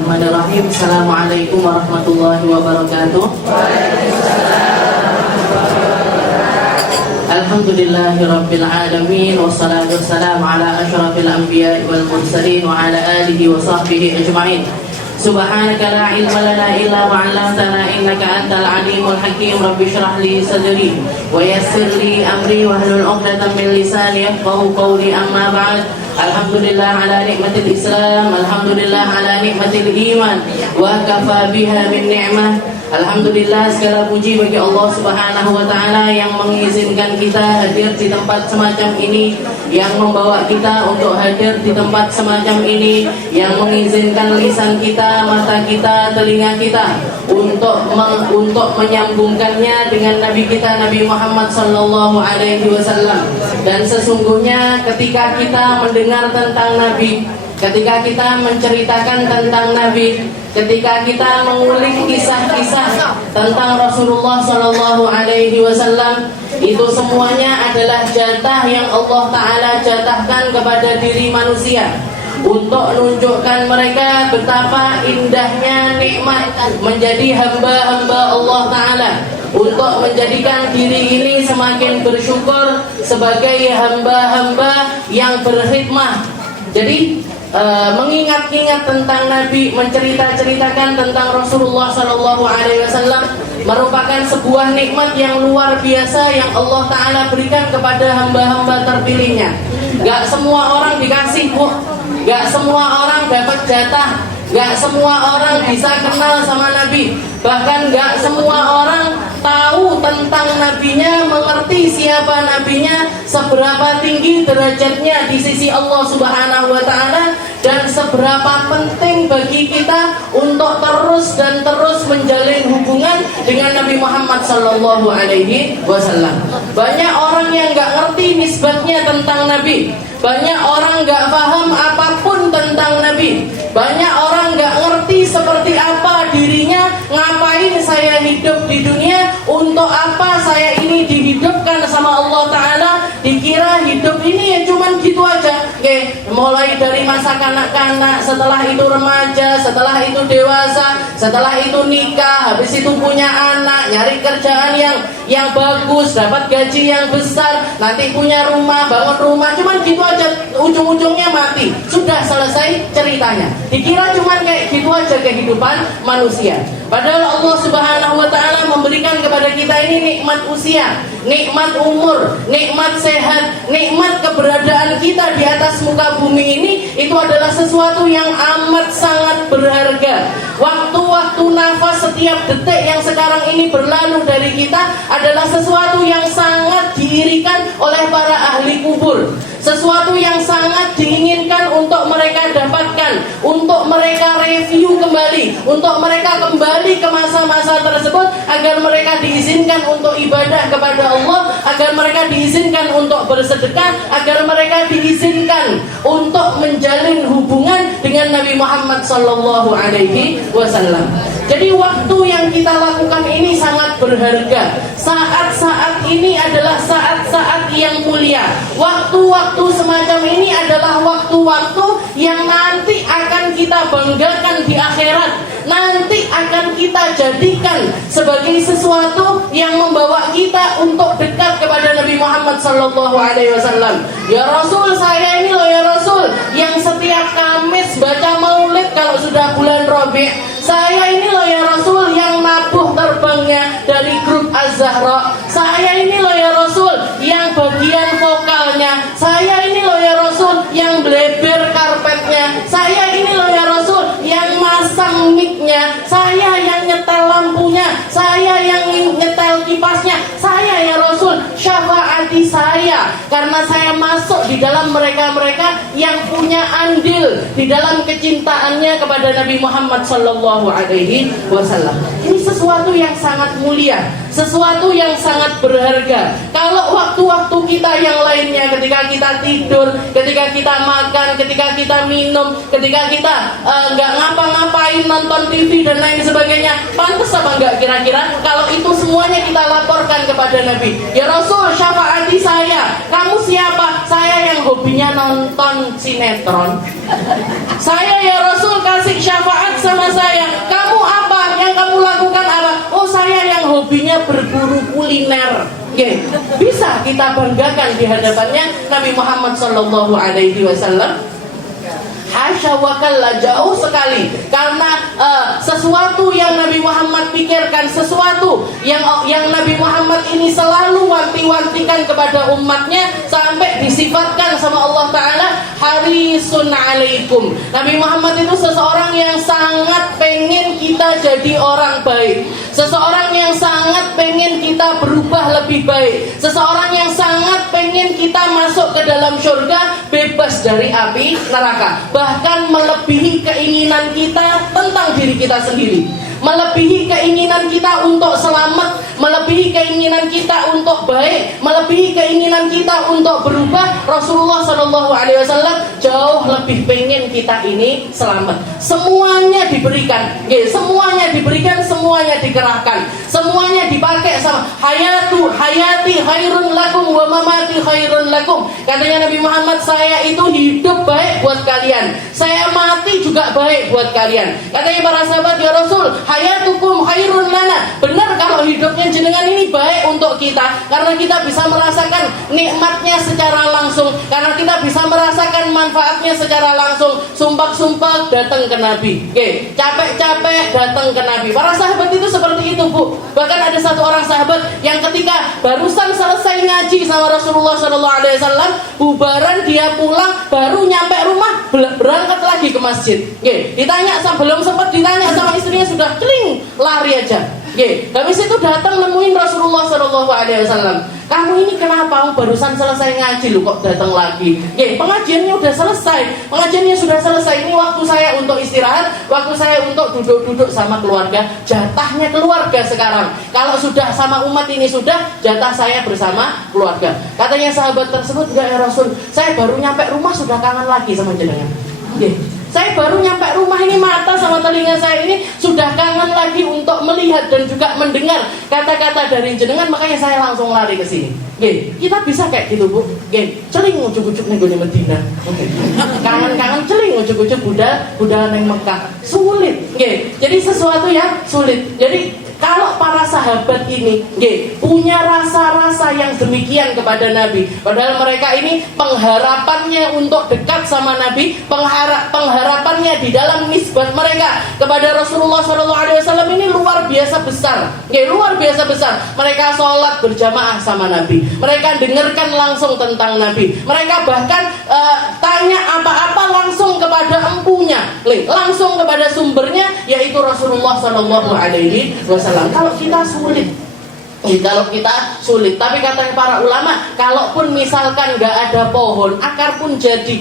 Bismillahirrahmanirrahim. Assalamualaikum warahmatullahi wabarakatuh. Alhamdulillahirabbil alamin wassalatu wassalamu ala asyrafil anbiya'i wal mursalin wa ala alihi wa sahbihi ajma'in. Subhanaka la ilma lana illa ma 'allamtana innaka antal alimul hakim. Rabbi shrah li sadri wa yassir li amri wahlul 'uqdatam min lisani yafqahu qawli. Amma ba'd. Alhamdulillah ala nikmatil Islam, alhamdulillah ala nikmatil iman, wa kafa biha min ni'mah. Alhamdulillah, segala puji bagi Allah Subhanahu wa ta'ala yang mengizinkan kita hadir di tempat semacam ini, yang membawa kita untuk hadir di tempat semacam ini, yang mengizinkan lisan kita, mata kita, telinga kita untuk menyambungkannya dengan Nabi kita, Nabi Muhammad sallallahu alaihi wasallam. Dan sesungguhnya ketika kita mendengar tentang Nabi, ketika kita menceritakan tentang Nabi, ketika kita mengulik kisah-kisah tentang Rasulullah sallallahu alaihi wasallam, itu semuanya adalah jatah yang Allah Ta'ala jatahkan kepada diri manusia untuk menunjukkan mereka betapa indahnya nikmat menjadi hamba-hamba Allah Ta'ala, untuk menjadikan diri ini semakin bersyukur sebagai hamba-hamba yang berkhidmah. Jadi mengingat-ingat tentang Nabi, mencerita-ceritakan tentang Rasulullah Sallallahu Alaihi Wasallam merupakan sebuah nikmat yang luar biasa yang Allah Ta'ala berikan kepada hamba-hamba terpilihnya. Gak semua orang dikasih, Bu. Gak semua orang dapat jatah. Gak semua orang bisa kenal sama Nabi. Bahkan gak semua orang tahu tentang nabinya, mengerti siapa nabinya, seberapa tinggi derajatnya di sisi Allah Subhanahu wa ta'ala, dan seberapa penting bagi kita untuk terus dan terus menjalin hubungan dengan Nabi Muhammad sallallahu alaihi wasallam. Banyak orang yang gak ngerti nisbatnya tentang Nabi. Banyak orang gak paham apapun tentang Nabi. Banyak orang gak ngerti seperti apa dirinya, ngapain saya hidup di dunia, untuk apa saya ini dihidupkan sama Allah Ta'ala. Dikira hidup ini ya cuman gitu aja. Mulai dari masa kanak-kanak, setelah itu remaja, setelah itu dewasa, setelah itu nikah, habis itu punya anak, nyari kerjaan yang bagus, dapat gaji yang besar, nanti punya rumah, bangun rumah, cuman gitu aja, ujung-ujungnya mati. Sudah selesai ceritanya. Dikira cuman kayak gitu aja kehidupan manusia. Padahal Allah Subhanahu wa ta'ala memberikan kepada kita ini nikmat usia, nikmat umur, nikmat sehat, nikmat keberadaan kita di atas muka bumi ini. Itu adalah sesuatu yang amat sangat berharga. Waktu-waktu nafas setiap detik yang sekarang ini berlalu dari kita adalah sesuatu yang sangat diirikan oleh para ahli kubur, sesuatu yang sangat diinginkan untuk mereka dapatkan, untuk mereka review kembali, untuk mereka kembali ke masa-masa tersebut, agar mereka diizinkan untuk ibadah kepada Allah, agar mereka diizinkan untuk bersedekah, agar mereka diizinkan untuk menjalin hubungan dengan Nabi Muhammad sallallahu alaihi wasallam. Jadi waktu yang kita lakukan ini sangat berharga. Saat-saat ini adalah saat-saat yang mulia. Waktu-waktu semacam ini adalah waktu-waktu yang nanti akan kita banggakan di akhirat. Nanti akan kita jadikan sebagai sesuatu yang membawa kita untuk dekat kepada Nabi Muhammad sallallahu alaihi wasallam. Ya Rasul, saya ini loh ya Rasul, yang setiap Kamis baca maulid kalau sudah bulan Rabi'. Saya ini loh ya Rasul, yang nabuh terbangnya dari grup Az-Zahra. Saya ini loh ya Rasul, yang bagian vokalnya. Saya ini loh ya Rasul, yang bleber karpetnya. Saya ini loh ya Rasul, yang masang mic-nya. Saya yang nyetel lampunya. Saya yang nyetel kipasnya. Saya ya Rasul, syafaati saya, karena saya masuk di dalam mereka-mereka yang punya andil di dalam kecintaannya kepada Nabi Muhammad sallallahu alaihi wasallam. Ini sesuatu yang sangat mulia, sesuatu yang sangat berharga. Kalau waktu-waktu kita yang lainnya, ketika kita tidur, ketika kita makan, ketika kita minum, ketika kita nggak ngapa-ngapain, nonton TV dan lain sebagainya, pantas apa nggak kira-kira kalau itu semuanya kita laporkan kepada Nabi? Ya Rasul, syafaati saya. Kamu siapa? Saya yang hobinya nonton sinetron. Saya ya Rasul kasih syafaat sama hobinya berburu kuliner. Oke, bisa kita banggakan di hadapannya Nabi Muhammad Sallallahu Alaihi Wasallam? Hasya wa kalla, jauh sekali. Karena sesuatu yang Nabi Muhammad pikirkan, sesuatu yang Nabi Muhammad ini selalu wanti-wantikan kepada umatnya, sampai disifatkan sama Allah Ta'ala harisun alaikum. Nabi Muhammad itu seseorang yang sangat pengen kita jadi orang baik, seseorang yang sangat pengen kita berubah lebih baik, seseorang yang sangat pengen kita masuk ke dalam surga bebas dari api neraka, bahkan melebihi keinginan kita tentang diri kita sendiri, melebihi keinginan kita untuk selamat, melebihi keinginan kita untuk baik, melebihi keinginan kita untuk berubah. Rasulullah Shallallahu Alaihi Wasallam jauh lebih pengen kita ini selamat. Semuanya diberikan, semuanya diberikan, semuanya dikerahkan, semuanya dipakai sama hayati khairun lakum wa mamati khairun lakum. Katanya Nabi Muhammad, saya itu hidup baik buat kalian, saya mati juga baik buat kalian. Katanya para sahabat, ya Rasul, hayatukum khairun lana. Benar kalau hidupnya jenengan ini baik untuk kita, karena kita bisa merasakan nikmatnya secara langsung, karena kita bisa merasakan manfaatnya secara langsung. Sumpah-sumpah datang ke Nabi, capek-capek datang ke Nabi. Para sahabat itu seperti itu, Bu. Bahkan ada satu orang sahabat yang ketika barusan selesai ngaji sama Rasulullah SAW, bubaran dia pulang, baru nyampe rumah berangkat lagi ke masjid. Ditanya, belum sempat ditanya sama istrinya sudah celing lari aja. Habis itu datang nemuin Rasulullah SAW. Kamu ini kenapa? Barusan selesai ngaji lu kok datang lagi? Pengajiannya udah selesai, pengajiannya sudah selesai. Ini waktu saya untuk istirahat, waktu saya untuk duduk-duduk sama keluarga. Jatahnya keluarga sekarang. Kalau sudah sama umat ini sudah, jatah saya bersama keluarga. Katanya sahabat tersebut, enggak ya Rasul, saya baru nyampe rumah sudah kangen lagi sama jenengan. Saya baru nyampe rumah ini, mata sama telinga saya ini sudah kangen lagi untuk melihat dan juga mendengar kata-kata dari jenengan, makanya saya langsung lari ke sini. Kita bisa kayak gitu, Bu. Celing ujuk-ujuk nih gue Medina. Kangen-kangen celing ujuk-ujuk Buddha neng Mekah. Sulit. Jadi sesuatu yang sulit. Jadi kalau para sahabat ini punya rasa-rasa yang demikian kepada Nabi, padahal mereka ini pengharapannya untuk dekat sama Nabi, pengharapannya di dalam nisbat mereka kepada Rasulullah SAW ini luar biasa besar. Luar biasa besar. Mereka sholat berjamaah sama Nabi, mereka dengarkan langsung tentang Nabi, mereka bahkan tanya apa-apa langsung kepada empunya, langsung kepada sumbernya, yaitu Rasulullah SAW. Kalau kita sulit, tapi kata para ulama, kalaupun misalkan nggak ada pohon, akar pun jadi,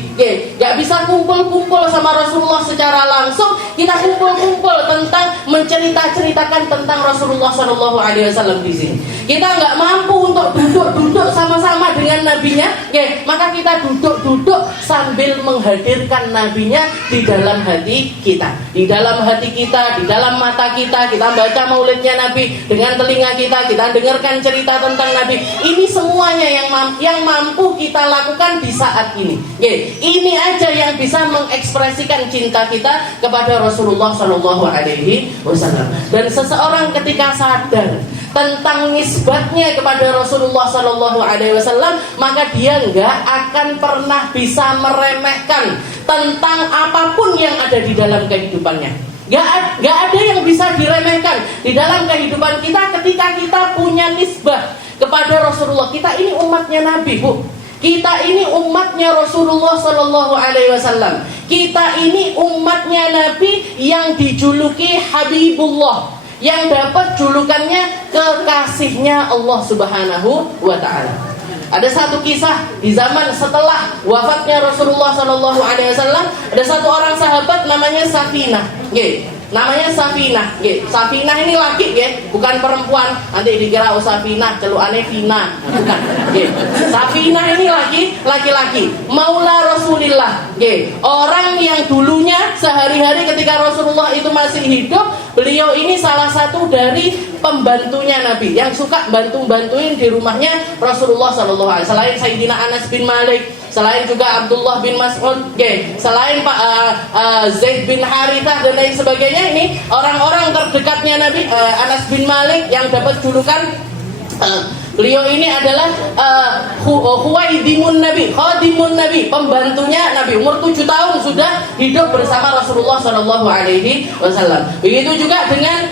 nggak bisa kumpul-kumpul sama Rasulullah secara langsung, kita kumpul-kumpul tentang menceritakan tentang Rasulullah SAW di sini. Kita nggak mampu untuk duduk sama-sama dengan nabinya, maka kita duduk sambil menghadirkan nabinya di dalam hati kita, di dalam mata kita baca maulidnya Nabi, dengan telinga kita dengarkan cerita tentang Nabi. Ini semuanya yang mampu kita lakukan di saat ini. Ini aja yang bisa mengekspresikan cinta kita kepada Rasulullah SAW. Dan seseorang ketika sadar tentang nisbatnya kepada Rasulullah SAW, maka dia nggak akan pernah bisa meremehkan tentang apapun yang ada di dalam kehidupannya. Gak ada yang bisa diremehkan di dalam kehidupan kita ketika kita punya nisbah kepada Rasulullah. Kita ini umatnya Nabi, Bu. Kita ini umatnya Rasulullah SAW. Kita ini umatnya Nabi yang dijuluki Habibullah, yang dapat julukannya kekasihnya Allah Subhanahu wa Ta'ala. Ada satu kisah di zaman setelah wafatnya Rasulullah SAW, ada satu orang sahabat namanya Safinah. Namanya Safinah. Safinah ini laki, bukan perempuan. Nanti dikira Safinah celukane Vina, bukan. Safinah ini laki-laki. Maula Rasulillah. Orang yang dulunya sehari-hari ketika Rasulullah itu masih hidup, beliau ini salah satu dari pembantunya Nabi yang suka bantuin di rumahnya Rasulullah SAW. Selain Sayyidina Anas bin Malik, selain juga Abdullah bin Mas'ud, selain Zaid bin Harithah dan lain sebagainya, ini orang-orang terdekatnya Nabi, Anas bin Malik yang dapat julukan beliau ini adalah Huwaidimun Nabi, Khadimun Nabi, pembantunya Nabi. Umur 7 tahun sudah hidup bersama Rasulullah Shallallahu Alaihi Wasallam. Begitu juga dengan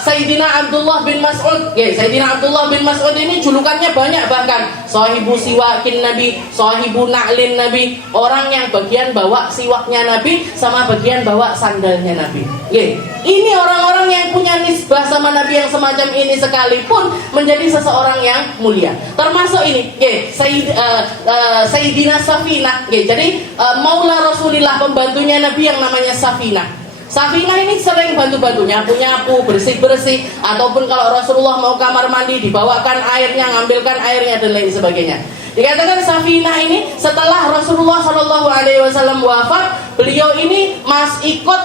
Sayyidina Abdullah bin Mas'ud. Sayyidina Abdullah bin Mas'ud ini julukannya banyak, bahkan Sahibu Siwakin Nabi, Sahibu Na'lin Nabi, orang yang bagian bawa siwaknya Nabi sama bagian bawa sandalnya Nabi. Ini orang-orang yang punya nisbah sama Nabi yang semacam ini sekalipun menjadi seseorang yang mulia. Termasuk ini, Sayyidina Safinah. Jadi Maula Rasulillah, pembantunya Nabi yang namanya Safinah. Safinah ini sering bantu-bantunya, nyapu, bersih-bersih, ataupun kalau Rasulullah mau kamar mandi dibawakan airnya, ngambilkan airnya dan lain sebagainya. Dikatakan Safinah ini setelah Rasulullah Shallallahu Alaihi Wasallam wafat, beliau ini ikut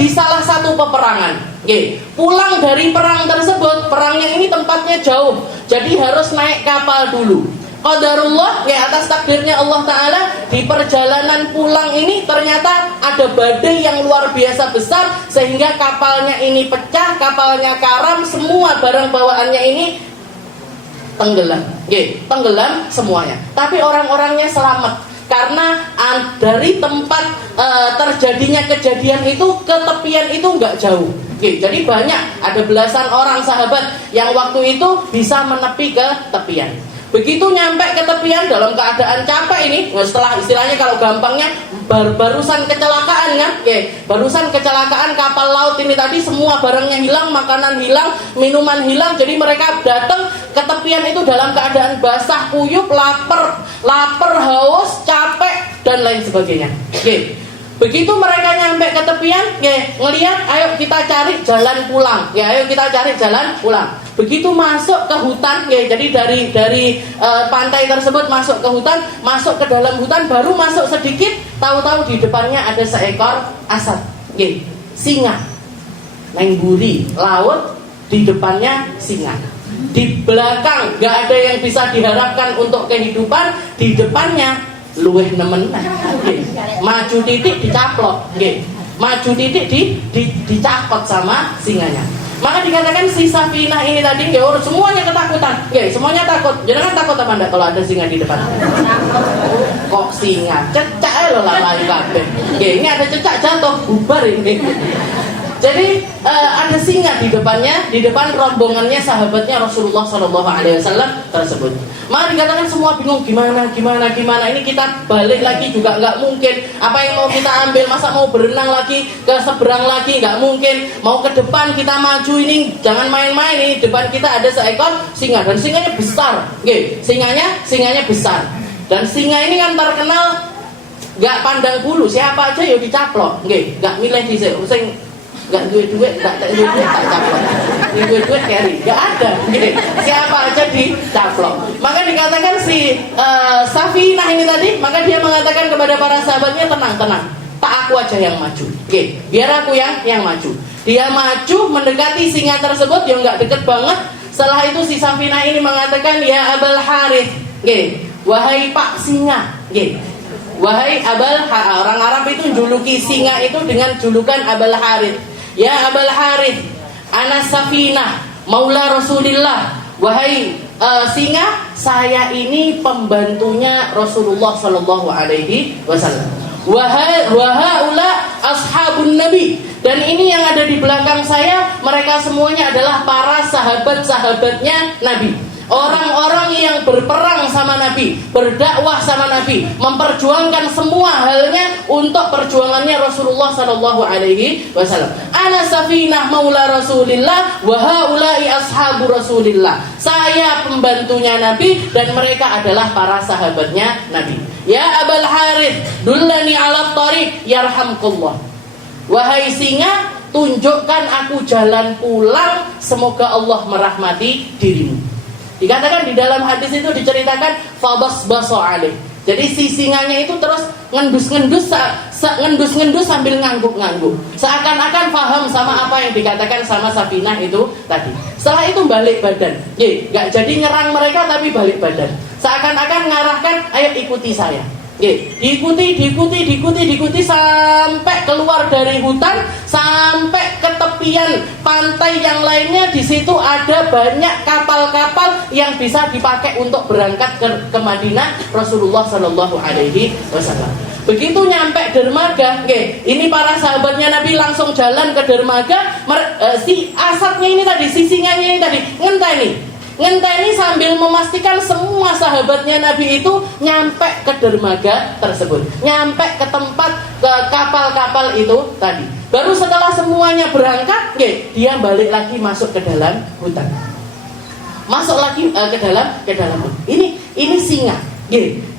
di salah satu peperangan. Pulang dari perang tersebut, perangnya ini tempatnya jauh, jadi harus naik kapal dulu. Qadarullah, atas takdirnya Allah Ta'ala, di perjalanan pulang ini ternyata ada badai yang luar biasa besar, sehingga kapalnya ini pecah, kapalnya karam, semua barang bawaannya ini tenggelam. Tenggelam semuanya. Tapi orang-orangnya selamat, karena dari tempat terjadinya kejadian itu ke tepian itu nggak jauh. Jadi banyak, ada belasan orang sahabat yang waktu itu bisa menepi ke tepian. Begitu nyampe ke tepian dalam keadaan capek ini, setelah istilahnya kalau gampangnya barusan kecelakaan kan, barusan kecelakaan kapal laut ini tadi, semua barangnya hilang, makanan hilang, minuman hilang. Jadi mereka datang ke tepian itu dalam keadaan basah, kuyup, lapar, haus, capek dan lain sebagainya. Begitu mereka nyampe ke tepian, ngelihat, ayo kita cari jalan pulang. Ayo kita cari jalan pulang. Begitu masuk ke hutan, jadi dari pantai tersebut masuk ke hutan, masuk ke dalam hutan, baru masuk sedikit, tahu-tahu di depannya ada seekor asad, singa, nengburi laut, di depannya singa. Di belakang gak ada yang bisa diharapkan untuk kehidupan, di depannya luweh nemen, maju titik dicaplok, maju titik dicakot sama singanya. Maka dikatakan si Safinah ini tadi, semuanya ketakutan, semuanya takut. Jangan takut apa enggak kalau ada singa di depan? Kok singa? Cecak loh lah lari kabeh. Ini ada cecak jatuh, bubar ini. Jadi ada singa di depannya, di depan rombongannya sahabatnya Rasulullah Shallallahu Alaihi Wasallam tersebut. Maka dikatakan semua bingung, gimana? Ini kita balik lagi juga nggak mungkin. Apa yang mau kita ambil? Masa mau berenang lagi ke seberang lagi? Nggak mungkin. Mau ke depan kita maju ini, jangan main-main. Ini depan kita ada seekor singa dan singanya besar. Singanya besar. Dan singa ini kan terkenal nggak pandang bulu, siapa aja yo dicaplok, nggak milih di sing nggak duit, tak caplok. Duit carry, nggak ada. Siapa aja dicaplok. Maka dikatakan si Safinah ini tadi, maka dia mengatakan kepada para sahabatnya, tenang, tak aku aja yang maju. Biar aku yang maju. Dia maju mendekati singa tersebut, yang nggak deket banget. Setelah itu si Safinah ini mengatakan, ya Abul Harith, wahai Pak Singa, wahai orang Arab itu juluki singa itu dengan julukan Abul Harith. Ya Abul Harith, ana Safinah, Maula Rasulillah. Wahai singa, saya ini pembantunya Rasulullah Sallallahu Alaihi Wasallam. Wahaula ashabun Nabi. Dan ini yang ada di belakang saya, mereka semuanya adalah para sahabat-sahabatnya Nabi. Orang-orang yang berperang sama Nabi, berdakwah sama Nabi, memperjuangkan semua halnya untuk perjuangannya Rasulullah Sallallahu Alaihi Wasallam. Ana Safinah Maula Rasulillah, wa haula'i ashabu Rasulillah. Saya pembantunya Nabi dan mereka adalah para sahabatnya Nabi. Ya Abul Harith, dullani ala tariq yarhamkullah. Wahai singa, tunjukkan aku jalan pulang, semoga Allah merahmati dirimu. Dikatakan di dalam hadis itu diceritakan fabasbaso alaih. Jadi si singanya itu terus ngendus-ngendus sambil ngangguk-ngangguk. Seakan-akan paham sama apa yang dikatakan sama Safinah itu tadi. Setelah itu balik badan. Nggak jadi nyerang mereka tapi balik badan. Seakan-akan ngarahkan, ayo ikuti saya. Diikuti sampai keluar dari hutan, sampai ke tepi tepian pantai yang lainnya di situ ada banyak kapal-kapal yang bisa dipakai untuk berangkat ke Madinah Rasulullah Shallallahu Alaihi Wasallam. Begitu nyampe dermaga, ini para sahabatnya Nabi langsung jalan ke dermaga. Si Asadnya ini tadi, si singanya ini tadi ngenteni sambil memastikan semua sahabatnya Nabi itu nyampe ke dermaga tersebut, nyampe ke tempat ke kapal-kapal itu tadi. Baru setelah semuanya berangkat, dia balik lagi masuk ke dalam hutan, masuk lagi ke dalam hutan. Ini singa.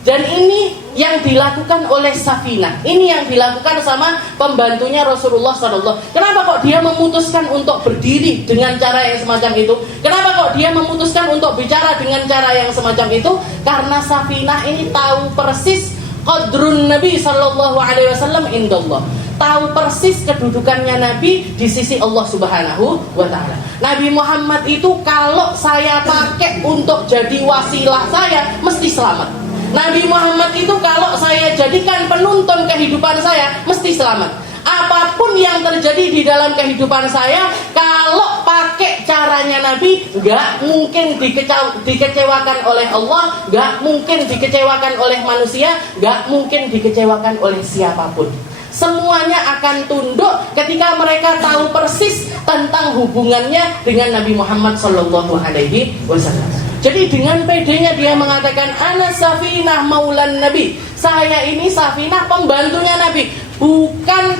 Dan ini yang dilakukan oleh Safinah. Ini yang dilakukan sama pembantunya Rasulullah SAW. Kenapa kok dia memutuskan untuk berdiri dengan cara yang semacam itu? Kenapa kok dia memutuskan untuk bicara dengan cara yang semacam itu? Karena Safinah ini tahu persis qadrun Nabi SAW indallah, tahu persis kedudukannya Nabi di sisi Allah Subhanahu wa Ta'ala. Nabi Muhammad itu kalau saya pakai untuk jadi wasilah saya, mesti selamat. Nabi Muhammad itu kalau saya jadikan penuntun kehidupan saya, mesti selamat. Apapun yang terjadi di dalam kehidupan saya, kalau pakai caranya Nabi, gak mungkin dikecewakan oleh Allah, gak mungkin dikecewakan oleh manusia, gak mungkin dikecewakan oleh siapapun. Semuanya akan tunduk ketika mereka tahu persis tentang hubungannya dengan Nabi Muhammad Sallallahu Alaihi Wasallam. Jadi dengan pedenya dia mengatakan, ana Safinah maulan Nabi. Saya ini Safinah, pembantunya Nabi, bukan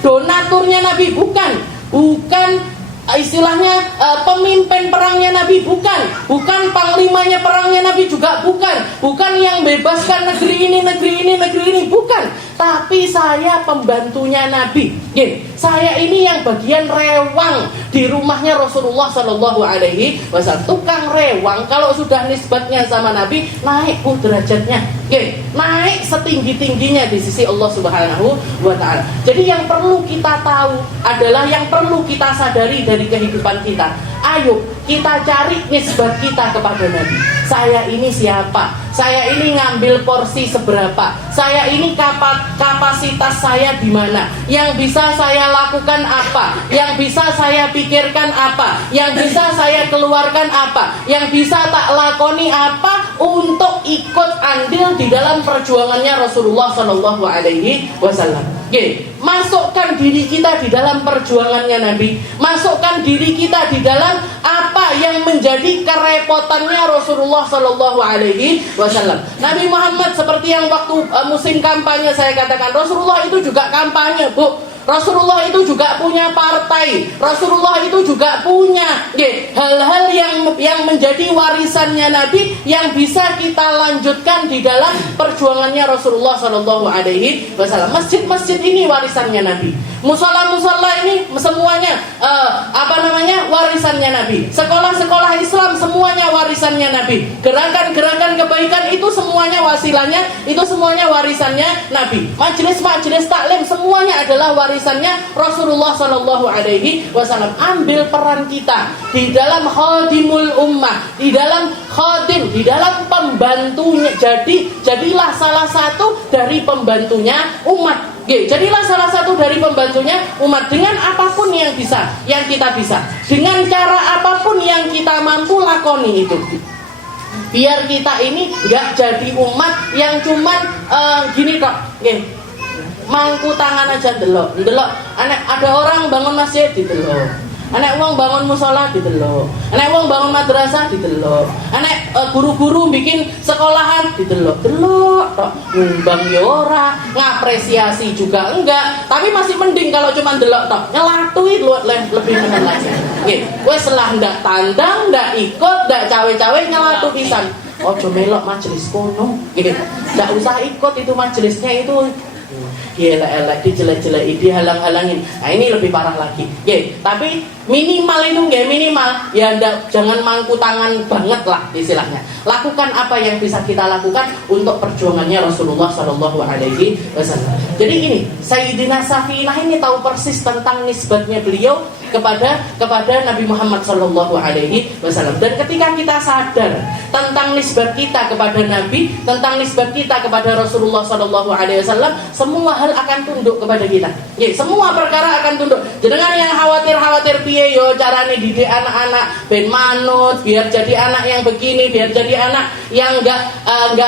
donaturnya Nabi, bukan istilahnya pemimpin perangnya Nabi, bukan panglimanya perangnya Nabi juga, bukan yang bebaskan negeri ini, bukan. Tapi saya pembantunya Nabi. Saya ini yang bagian rewang di rumahnya Rasulullah Sallallahu Alaihi Wasallam. Tukang rewang kalau sudah nisbatnya sama Nabi, naik derajatnya, naik setinggi-tingginya di sisi Allah Subhanahu wa Ta'ala. Jadi yang perlu kita tahu adalah, yang perlu kita sadari dari kehidupan kita, ayo kita cari nisbat kita kepada Nabi. Saya ini siapa? Saya ini ngambil porsi seberapa? Saya ini kapasitas saya di mana? Yang bisa saya lakukan apa? Yang bisa saya pikirkan apa? Yang bisa saya keluarkan apa? Yang bisa tak lakoni apa untuk ikut andil di dalam perjuangannya Rasulullah Sallallahu Alaihi Wasallam. Masukkan diri kita di dalam perjuangannya Nabi. Masukkan diri kita di dalam apa yang menjadi kerepotannya Rasulullah Sallallahu Alaihi Wasallam. Nabi Muhammad seperti yang waktu musim kampanye saya katakan, Rasulullah itu juga kampanye, Bu. Rasulullah itu juga punya partai. Rasulullah itu juga punya hal-hal yang menjadi warisannya Nabi, yang bisa kita lanjutkan di dalam perjuangannya Rasulullah Sallallahu Alaihi Wasallam. Masjid-masjid ini warisannya Nabi. Musola-musola ini semuanya warisannya Nabi. Sekolah-sekolah Islam semuanya warisannya Nabi. Gerakan-gerakan kebaikan itu semuanya wasilahnya, itu semuanya warisannya Nabi. Majelis-majelis taklim semuanya adalah warisannya Rasulullah Sallallahu Alaihi Wasallam. Ambil peran kita di dalam khadimul ummah, di dalam khadim, di dalam pembantunya. Jadilah salah satu dari pembantunya umat. Jadilah salah satu dari pembantunya umat dengan apapun yang kita bisa, dengan cara apapun yang kita mampu lakoni itu. Biar kita ini gak jadi umat yang cuman gini kok, mangku tangan aja delok. Ada orang bangun masjid didelok. Anak wong bangun musola didelok. Anak wong bangun madrasah didelok. Anak guru-guru bikin sekolahan didelok. Delok tok. Nyumbang yo ora, ngapresiasi juga enggak. Tapi masih mending kalau cuma delok tok. Nyelatui lebih meneng lagi. Nggih, wis lah ndak tandang, ndak ikut, ndak cawe-cawe nyelatu pisan. Ojo melok majelis kono. Nggih. Ndak usah ikut itu majelisnya itu. Elek-elek, dijelek-jeleki, dihalang-halangin. Nah ini lebih parah lagi. Tapi Minimal itu nggak minimal, ya jangan mangku tangan banget lah istilahnya. Lakukan apa yang bisa kita lakukan untuk perjuangannya Rasulullah Shallallahu Alaihi Wasallam. Jadi ini Sayyidina Safinah ini tahu persis tentang nisbatnya beliau kepada Nabi Muhammad Shallallahu Alaihi Wasallam. Dan ketika kita sadar tentang nisbat kita kepada Nabi, tentang nisbat kita kepada Rasulullah Shallallahu Alaihi Wasallam, semua hal akan tunduk kepada kita. Ya, semua perkara akan tunduk. Jangan yang khawatir piye yo carane didik anak-anak ben manut, biar jadi anak yang begini, biar jadi anak yang enggak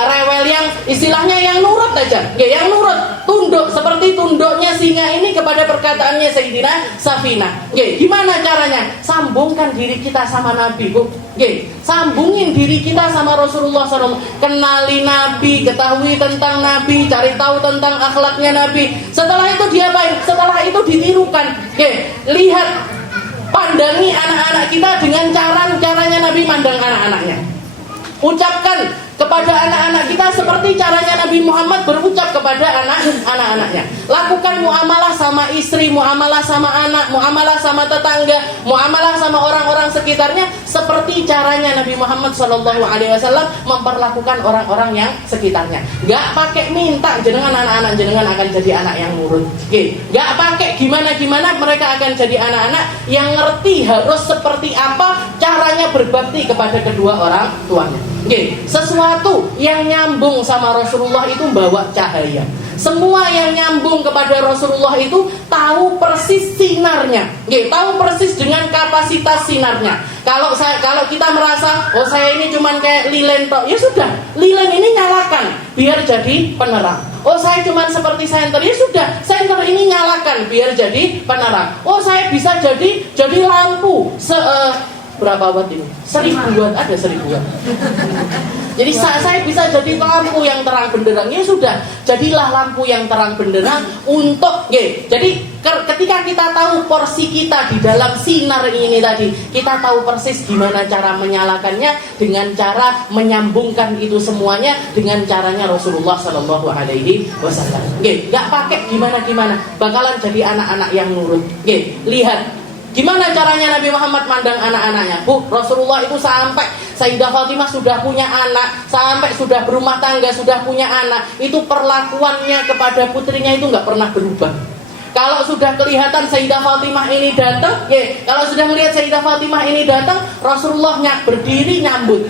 rewel, yang istilahnya yang nurut aja. Ya, yang nurut, tunduk seperti tunduknya singa ini kepada perkataannya Sayyidina Safinah. Ya, gimana caranya? Sambungkan diri kita sama Nabi, Bu. Ya, sambungin diri kita sama Rasulullah SAW. Kenali Nabi, ketahui tentang Nabi, cari tahu tentang akhlaknya Nabi. Setelah itu diapain? Setelah itu ditirukan. Ya, lihat, pandangi anak-anak kita dengan caranya Nabi mandang anak-anaknya. Ucapkan kepada anak-anak kita seperti caranya Nabi Muhammad berucap kepada anak-anaknya. Lakukan muamalah sama istri, muamalah sama anak, muamalah sama tetangga, muamalah sama orang-orang sekitarnya seperti caranya Nabi Muhammad SAW memperlakukan orang-orang yang sekitarnya. Gak pakai minta jenengan anak-anak jenengan akan jadi anak yang nurut. Gak pakai gimana-gimana mereka akan jadi anak-anak yang ngerti harus seperti apa caranya berbakti kepada kedua orang tuanya. Sesuatu yang nyambung sama Rasulullah itu bawa cahaya. Semua yang nyambung kepada Rasulullah itu tahu persis sinarnya, tahu persis dengan kapasitas sinarnya. Kalau kita merasa saya ini cuman kayak lilin tok, ya sudah, lilin ini nyalakan biar jadi penerang. Saya cuman seperti senter, ya sudah, senter ini nyalakan biar jadi penerang. Saya bisa jadi lampu berapa watt ini? 1000 watt, ada 1000 watt. Jadi saya bisa jadi lampu yang terang benderang. Ya sudah, jadilah lampu yang terang benderang untuk Jadi ketika kita tahu porsi kita di dalam sinar ini tadi, kita tahu persis gimana cara menyalakannya dengan cara menyambungkan itu semuanya dengan caranya Rasulullah Shallallahu Alaihi Wasallam. Gak pakai gimana-gimana, bakalan jadi anak-anak yang nurut. Lihat gimana caranya Nabi Muhammad mandang anak-anaknya. Bu, Rasulullah itu sampai Sayyidah Fatimah sudah punya anak, sampai sudah berumah tangga, sudah punya anak, itu perlakuannya kepada putrinya itu nggak pernah berubah. Kalau sudah kelihatan Sayyidah Fatimah ini datang, kalau sudah melihat Sayyidah Fatimah ini datang, Rasulullah berdiri nyambut.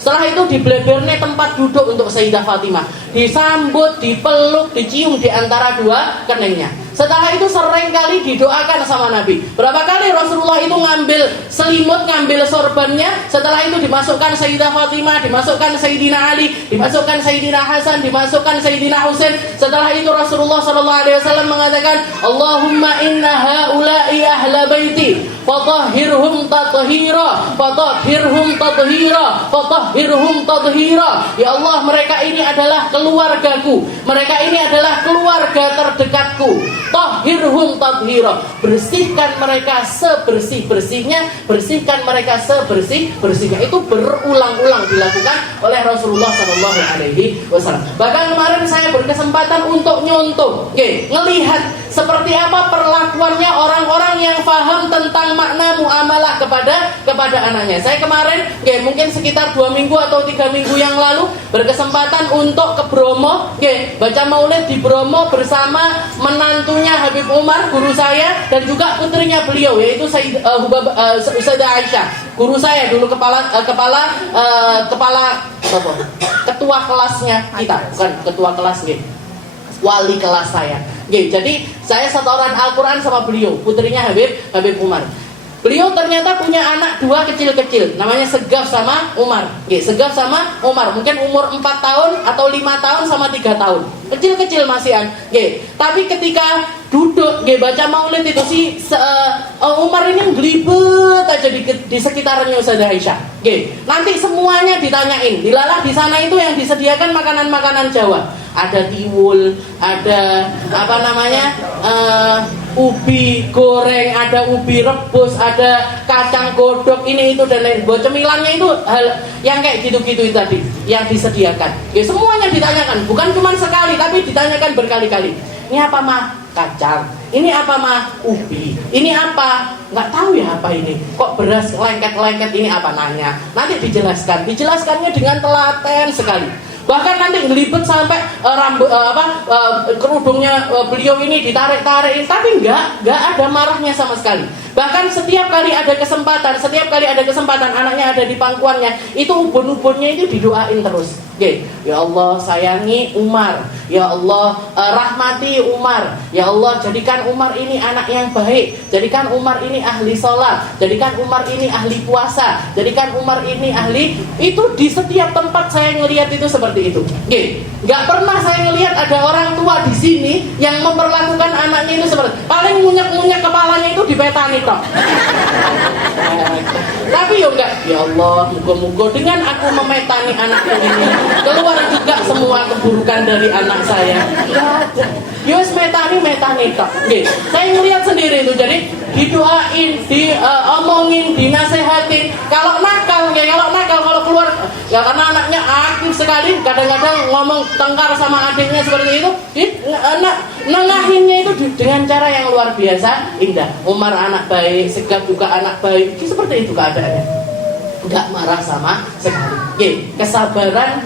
Setelah itu diblebernya tempat duduk untuk Sayyidah Fatimah, disambut, dipeluk, dicium di antara dua keningnya. Setelah itu sering kali didoakan sama Nabi. Berapa kali Rasulullah itu ngambil selimut, ngambil sorbannya, setelah itu dimasukkan Sayyidah Fatimah, dimasukkan Sayyidina Ali, dimasukkan Sayyidina Hasan, dimasukkan Sayyidina Husain. Setelah itu Rasulullah SAW mengatakan, Allahumma inna haula'i ahla baiti fatahhirhum tathira, fatahhirhum tathira, fatahhirhum tathira. Ya Allah, mereka ini adalah keluargaku, mereka ini adalah keluarga terdekatku. Tahhirhum tathira, bersihkan mereka sebersih-bersihnya, bersihkan mereka sebersih-bersihnya. Itu berulang-ulang dilakukan oleh Rasulullah Shallallahu Alaihi Wasallam. Bahkan kemarin saya berkesempatan untuk nyontoh, ngelihat seperti apa perlakuannya orang-orang yang paham tentang makna muamalah kepada anaknya. Saya kemarin, mungkin sekitar 2 minggu atau 3 minggu yang lalu berkesempatan untuk ke Bromo, baca maulid di Bromo bersama menantunya Habib Umar, guru saya, dan juga putrinya beliau, yaitu Sayyidah Aisyah, guru saya dulu, ketua kelasnya kita, bukan ketua kelas, wali kelas saya. Jadi saya setoran Al-Quran sama beliau, putrinya Habib Umar. Beliau ternyata punya anak 2 kecil-kecil, namanya Segaf sama Umar. Segaf sama Umar, mungkin umur 4 tahun atau 5 tahun sama 3 tahun. Kecil-kecil masihan. Tapi ketika duduk baca maulid itu Umar ini ngelibet aja di sekitarnya Ustazah Aisyah. Nanti semuanya ditanyain. Dilalah di sana itu yang disediakan makanan-makanan Jawa. Ada tiwul, ada ubi goreng, ada ubi rebus, ada kacang godok, ini itu dan lain. Buat cemilannya itu hal yang kayak gitu-gitu itu tadi yang disediakan. Semuanya ditanyakan, bukan cuma sekali tapi ditanyakan berkali-kali. Ini apa mah? Kacang. Ini apa mah? Ubi. Ini apa? Nggak tahu ya apa ini. Kok beras lengket-lengket ini apa? Nanya. Nanti dijelaskan. Dijelaskannya dengan telaten sekali. Bahkan nanti ngelibet sampai kerudungnya beliau ini ditarik-tarikin, tapi nggak ada marahnya sama sekali. Bahkan setiap kali ada kesempatan anaknya ada di pangkuannya, itu ubun-ubunnya itu didoain terus. Oke, ya Allah sayangi Umar, ya Allah rahmati Umar, ya Allah jadikan Umar ini anak yang baik, jadikan Umar ini ahli sholat, jadikan Umar ini ahli puasa, jadikan Umar ini ahli. Itu di setiap tempat saya ngelihat itu seperti itu. Oke, nggak pernah saya ngelihat ada orang tua di sini yang memperlakukan anaknya itu seperti paling munyak-munyak kepalanya itu dipetani toh. Tapi ya enggak, ya Allah, moga-moga dengan aku memetani anakku ini keluar juga semua keburukan dari anak saya. Yus metani tok. Nggih, saya ngelihat sendiri itu. Jadi didoain, diomongin, dinasehatin. Kalau nakal kalau keluar ya karena anaknya aktif sekali, kadang-kadang ngomong tengkar sama adiknya seperti itu. Nengahinnya itu dengan cara yang luar biasa indah. Umar anak baik, Segaf juga anak baik. Seperti itu keadaannya. Enggak marah sama sekali. Oke, kesabaran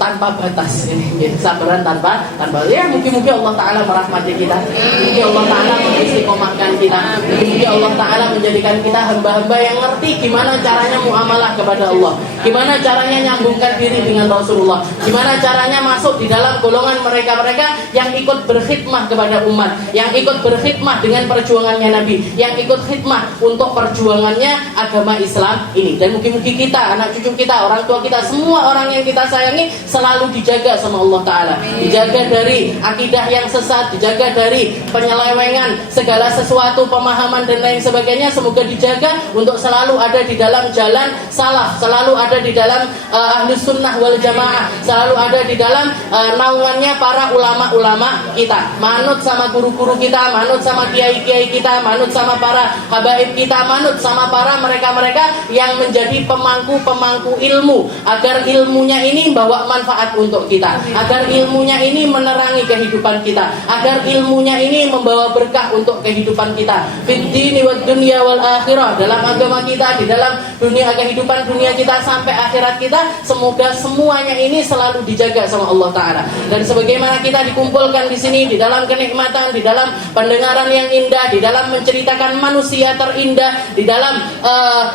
tanpa batas ini, kesabaran tanpa ya mungkin Allah Ta'ala merahmati kita, mungkin Allah Ta'ala mengistiqomahkan kita, mungkin Allah Ta'ala menjadikan kita hamba-hamba yang ngerti gimana caranya muamalah kepada Allah, gimana caranya nyambungkan diri dengan Rasulullah, gimana caranya masuk di dalam golongan mereka-mereka yang ikut berkhidmah kepada umat, yang ikut berkhidmah dengan perjuangannya Nabi, yang ikut khidmah untuk perjuangannya agama Islam ini. Dan mungkin kita, anak cucu kita, orang tua kita, semua orang yang kita sayangi selalu dijaga sama Allah Ta'ala, dijaga dari akidah yang sesat, dijaga dari penyelewengan segala sesuatu, pemahaman dan lain sebagainya. Semoga dijaga untuk selalu ada di dalam jalan salaf, selalu ada di dalam ahlus sunnah wal jamaah, selalu ada di dalam naungannya para ulama-ulama kita, manut sama guru-guru kita, manut sama kiai-kiai kita, manut sama para habaib kita, manut sama para mereka-mereka yang menjadi pemangku-pemangku ilmu, agar ilmunya ini bawa manfaat untuk kita, agar ilmunya ini menerangi kehidupan kita, agar ilmunya ini membawa berkah untuk kehidupan kita, fid dini wad dunya wal akhirah, dalam agama kita, di dalam dunia kehidupan dunia kita sampai akhirat kita. Semoga semuanya ini selalu dijaga sama Allah Ta'ala. Dan sebagaimana kita dikumpulkan di sini di dalam kenikmatan, di dalam pendengaran yang indah, di dalam menceritakan manusia terindah, di dalam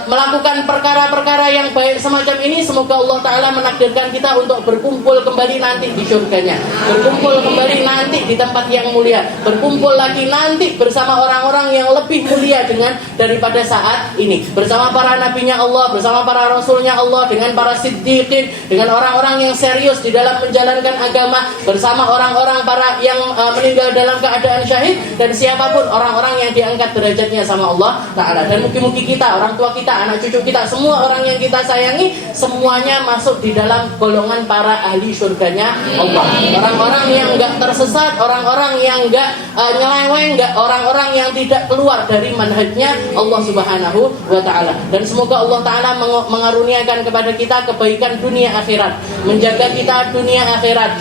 melakukan perkara-perkara yang baik semacam ini, semoga Allah Ta'ala menakdirkan kita untuk berkumpul kembali nanti di surganya, berkumpul kembali nanti di tempat yang mulia, berkumpul lagi nanti bersama orang-orang yang lebih mulia daripada saat ini, bersama para nabinya Allah, bersama para rasulnya Allah, dengan para siddiqin, dengan orang-orang yang serius di dalam menjalankan agama, bersama orang-orang para yang meninggal dalam keadaan syahid, dan siapapun orang-orang yang diangkat derajatnya sama Allah Ta'ala. Dan mungkin kita, orang tua kita, anak cucu kita, semua orang yang kita sayangi, semuanya masuk di dalam golongan para ahli surganya Allah. Orang-orang yang enggak tersesat, orang-orang yang enggak nyeleweng, enggak orang-orang yang tidak keluar dari manhajnya Allah Subhanahu wa Ta'ala. Dan semoga Allah Ta'ala mengaruniakan kepada kita kebaikan dunia akhirat, menjaga kita dunia akhirat,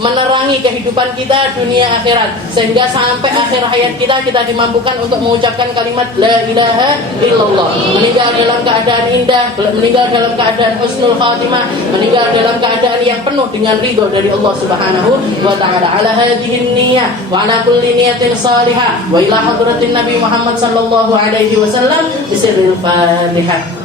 menerangi kehidupan kita dunia akhirat, sehingga sampai akhir hayat kita dimampukan untuk mengucapkan kalimat la ilaha illallah, meninggal dalam keadaan indah, meninggal dalam keadaan husnul khatimah, meninggal dalam keadaan yang penuh dengan ridho dari Allah Subhanahu wa Ta'ala. Ala hadhihi niyyah wa ala kulli niyatin salihah wa ila hadratin Nabi Muhammad sallallahu alaihi wasallam bisirril Fatihah.